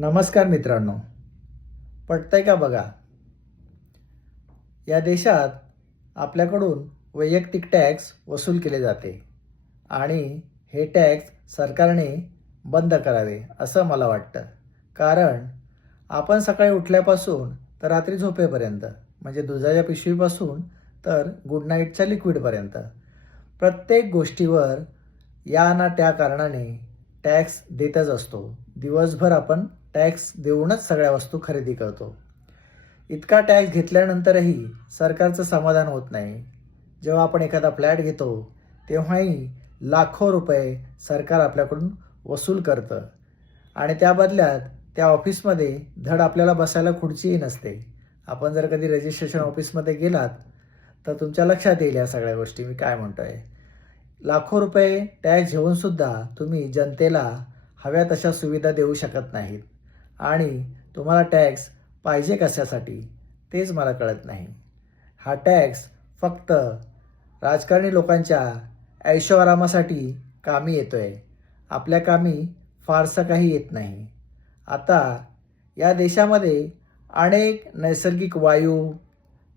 नमस्कार मित्रांनो, पटतंय का बघा. या देशात आपल्याकडून वैयक्तिक टॅक्स वसूल केले जाते आणि हे टॅक्स सरकारने बंद करावे असं मला वाटतं. कारण आपण सकाळी उठल्यापासून तर रात्री झोपेपर्यंत, म्हणजे दुधाच्या पिशवीपासून तर गुड नाईटच्या लिक्विडपर्यंत प्रत्येक गोष्टीवर या ना त्या कारणाने टॅक्स देतच असतो. दिवसभर आपण टॅक्स देऊनच सगळ्या वस्तू खरेदी करतो. इतका टॅक्स घेतल्यानंतरही सरकारचं समाधान होत नाही. जेव्हा आपण एखादा फ्लॅट घेतो तेव्हाही लाखो रुपये सरकार आपल्याकडून वसूल करतं आणि त्या बदल्यात त्या ऑफिसमध्ये धड आपल्याला बसायला खुर्चीही नसते. आपण जर कधी रजिस्ट्रेशन ऑफिसमध्ये गेलात तर तुमच्या लक्षात येईल या सगळ्या गोष्टी मी काय म्हणतोय. लाखो रुपये टॅक्स घेऊनसुद्धा तुम्ही जनतेला हव्या तशा सुविधा देऊ शकत नाहीत आणि तुम्हाला टॅक्स पाहिजे कशासाठी तेच मला कळत नाही. हा टॅक्स फक्त राजकारणी लोकांच्या ऐशोआरामासाठी कामी येतोय. आपल्या कामी फारसं काही येत नाही. आता या देशामध्ये अनेक नैसर्गिक वायू,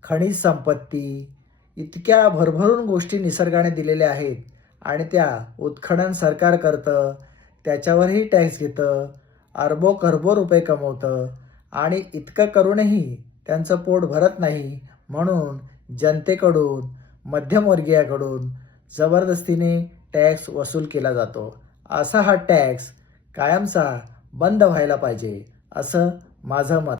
खनिज संपत्ती, इतक्या भरभरून गोष्टी निसर्गाने दिलेल्या आहेत आणि त्या उत्खनन सरकार करतं, त्याच्यावरही टॅक्स घेतं, अरबो खरबो रुपये कमवतं आणि इतकं करूनही त्यांचं पोट भरत नाही. म्हणून जनतेकडून, मध्यमवर्गीयाकडून जबरदस्तीने टॅक्स वसूल केला जातो. असा हा टॅक्स कायमचा बंद व्हायला पाहिजे असं माझं मत.